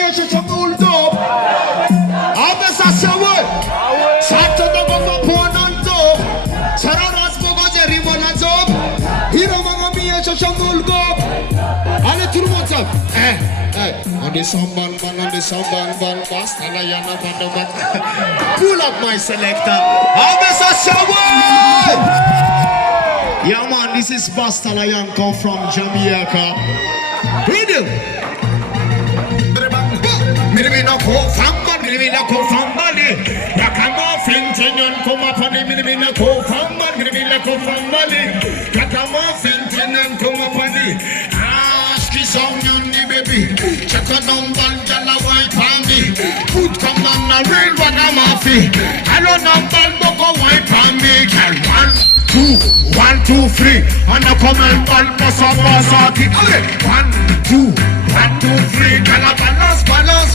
miye she hold up. Abe sa sewe. Sato do go for ponan top. Sararas bogo jeri mona top. Hiro mama miye she hold up. Allez tout le monde ça. On the samban ban, basta la yana ban. Pull up my selector. Abe sa sewe. Yeah man, this is Basta Lion, come from Jamaica. Read it. Miribina ko famba, miribina ko famba ni. Yakamo fintinyon kuma pani miribina ko famba, miribina ko famba ni. Yakamo fintinyon kuma pani. Aski sonyon ni baby. Chaka numbal jala wine pami. Food come on na real wagamafi. Hello numbal boko wine pami. Girl 1, 2, 1, 2, 3. And I come and ball bossa kick. 1, 2, 1, 2, 3. Kala balance,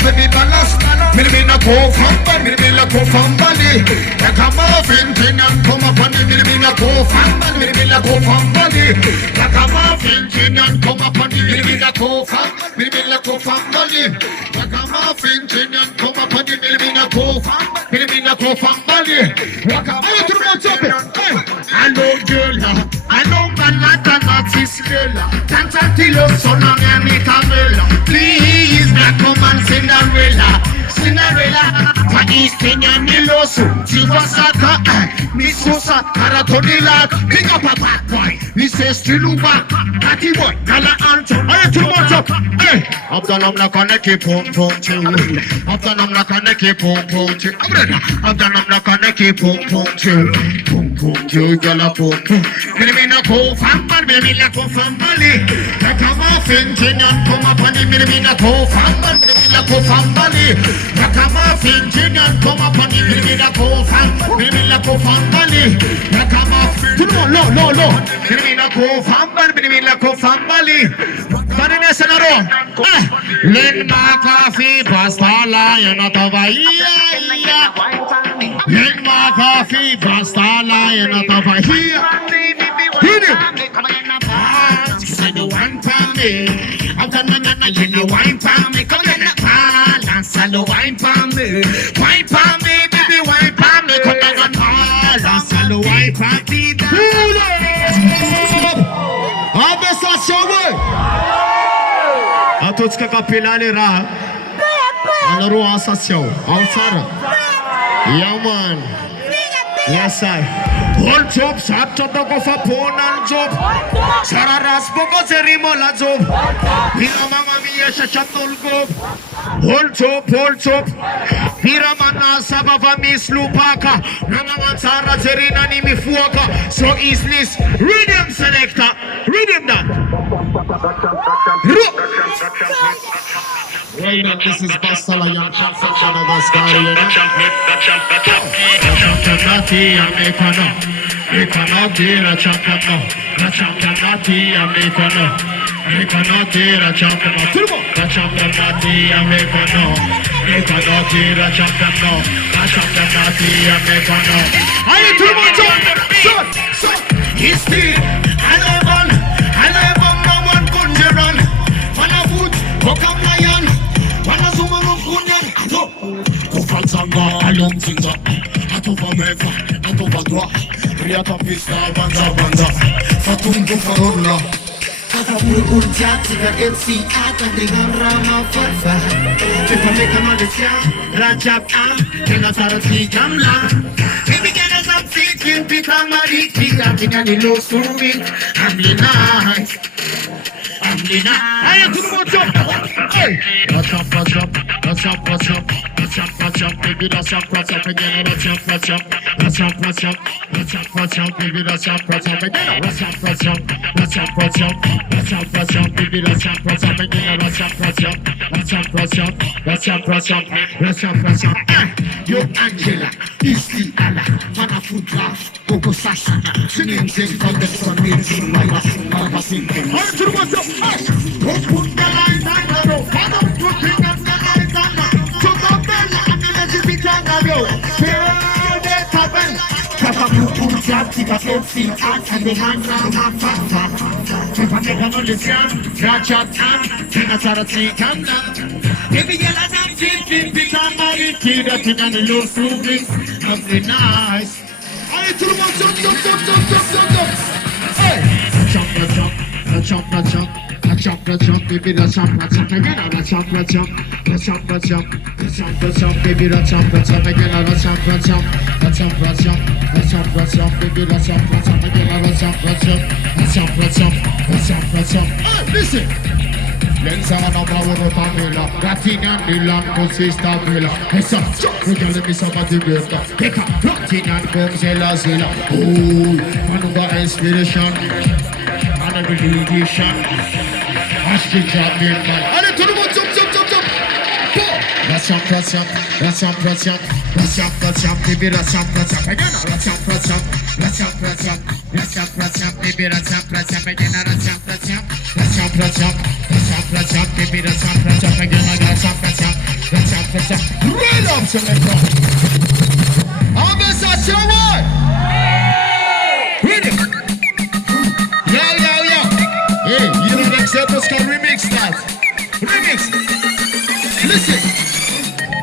baby balance. Miribina ko famba, miribina ko famba ni. Yakama fintin and come up on the miribina ko famba, miribina ko famba ni. Yakama fintin and come up on the miribina ko famba, miribina ko famba ni. Yakama fintin and come up on the miribina ko famba, miribina ko famba ni. Yakama fintin and Hello girl, hello manata natislela. Tantatilo sona mi camela. Please, black woman Cinderella. For East Kenya Nilosu, Tivasaka, Misusa, Karatonila. Pick up a bad boy. We say Stiluba, Natty boy, Kala Anto. Hey, too much up. Hey, up the number connect pom pom chill. Up the number connect pom pom chill. Up the number connect pom pom chill. Pum gala pum. Miribina ko famba, miribina ko fambali. Yakama fintinyan kuma pani miribina ko famba, miribina ko fambali. Yakama fintinyan kuma pani miribina ko famba, miribina ko fambali. Yakama fintinyan lo. Miribina ko famba, miribina ko fambali. Parine senaro. Len ma kafi Basta Lion atavaiya. Len ma kafi Basta Lion atavaiya. Hit it. Say the wine for me. I'm gonna you know wine for me. Come on, balance the wine for me. Wine for me, baby, wine for me. Come on, balance the wine for me. Abe sa showe. Atoți că capelane ra. Anaru asasio. Alsara. Yeah man. Yes sir. Hold job, shot to go for phone and job. Sararas boko serimola job. Pira mama miye shachatul go. Hold job. Pira mana sabava mislupaka. Mama mansara serina ni mifuaka. So is this rhythm selector. Rhythm that. Right now, this is Basta Lion from Madagascar, you know. Championati americano, americano dira champion, la championati americano, americano dira champion, la championati americano, americano dira champion, la championati americano. Allez tout le monde, saute. History, I live on no one couldn't run. Wanna foot, come lion. Wanna zoom on kunyan, no. Kufalsanga along zinga, atova meva, atova dwa. Riata pista banza, fatungu farola. Atapu urjat siga MC ata dengan rama farfa. Cepat mereka manusia, rajab am, dengan sarasi kamla. Baby kena samsikin pita mari, pita dengan ilusurin, amlina. Ayo tout le monde jump. Hey. Let's jump, baby, let's jump again. Let's jump, baby, let's jump again. Let's jump, baby, let's jump again. Let's jump. Yo Angela, Isti Ala, Mana Futra, Coco Sasa, singing from the sun, sing my sing. Don't put the light on the road. I don't put the light on the road. So don't tell me I'm gonna let you down the road. Feel that happen. Papa put job, keep a see out and the hands on my papa. If I make a noise, yeah, catch up, and I start to see come down. Baby, keep it on my feet, that it and low soothing, nothing nice. I need to jump. Hey, jump, baby, the jump, again, the jump, baby, the jump, again, the jump, baby, the jump, again, the jump. Hey, listen. Lenza na mauro Pamela, Latina Milan consista Villa. Essa, regale mi sama di besta. Peka, Latina come zela. Oh, manuva inspiration, and a religion. Ashki job in my. And to the jump. Let's jump, baby, let's jump. Again, let's jump, baby, let's jump. Again, let's jump, baby, let's jump. Again, let's jump. Right up, selector. I'm a Sachawa. Read it. Yo. Hey, you don't accept us, can remix that. Remix. Listen.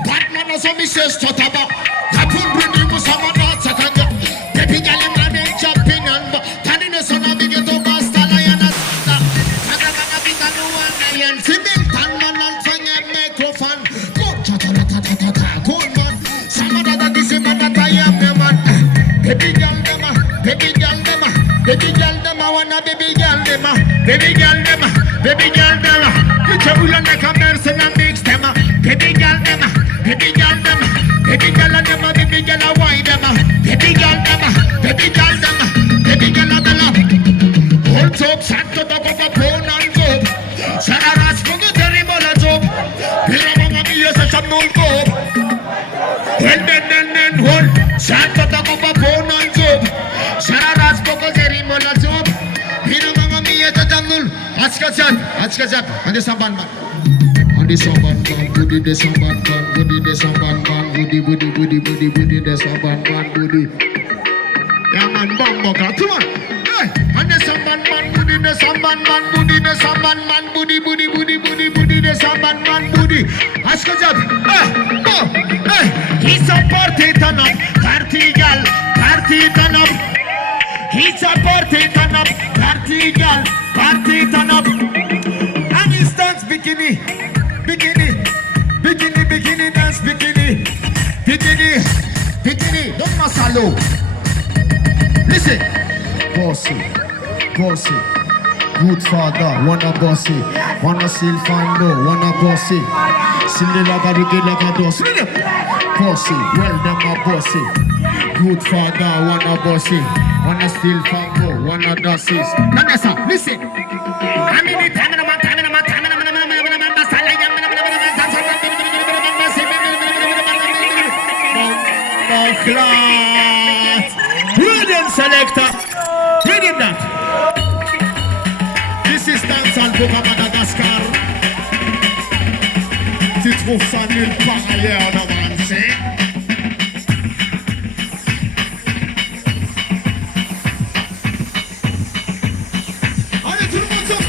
Batman has a message to Taba. I put bringing with someone else. The big element and jumping and turning us on a big to Basta Lion. I got a big lion. Timid Tanman and Fanga microphone. Good man. Some other that is a man that I am the man. Baby girl, them, wanna baby girl, them. You trouble and the commerce and mix them. Baby girl, them, baby girl, why them? Baby girl, hold up, Santo Baba Pon and Job. Sararas Fungo Terrible Job. Piramanga Mia Sasam no Job. Then hold Santo Baba Pon and Job. Sararas Fungo Terrible Job. Piramanga Mia Sasam no. Askazat, and the Samban man. And the Samban man, Woody, the Samban man, Woody, the Samban man, Woody, the Samban man, Woody. Yeah, man, Bambo, come on. Hey, and the Samban man, Woody, the Samban man, Woody, the Samban man, Woody, the Samban man, Woody. Askazat, hey, he's a party turn up, party turn up. He's a party turn up, party turn up. And he stands bikini, dance bikini, don't masalo. Listen, bossy, good father, wanna bossy, wanna still find no, wanna bossy. Silly like a dos. Bossy, well them a bossy. Good father, wanna bossy, wanna still find no, wanna dosses. Nanessa, listen. I'm in it, Rhythm selector, rhythm that. This is dance and book à Madagascar. Tu trouves ça nulle part ailleurs dans le monde, c'est? Allez tout le monde sauf.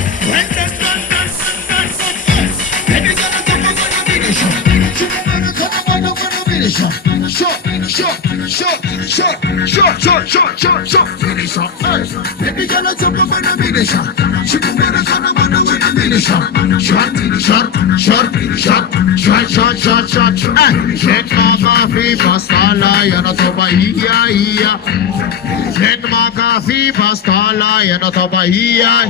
Short. Finish up. Baby girl, let's jump up on a mini shot. She come here and come on a mini shot. Short. Shake my coffee, pasta, lion, a toba, iya. Shake my coffee, pasta, lion, a toba, iya.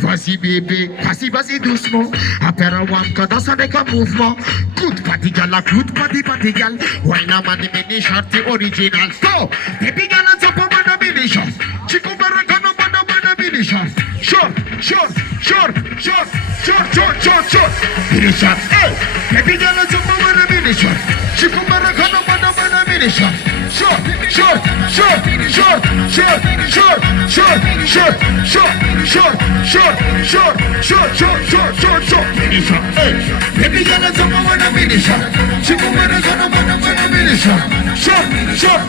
Vas-y bébé, vas-y doucement. Après un wanka, danse avec un mouvement. Good party gal. Why not man the mini shot, the original. So, baby girl, let's up on a mini shot. Chico Baracana on a mini shot. Short. Mini shot. Hey, baby girl, let's up on a mini shot. Chico Baracana on a mini shot. Short. Mini shot. Hey, baby girl, let's up on a mini shot. Chico Baracana on a mini shot. Short.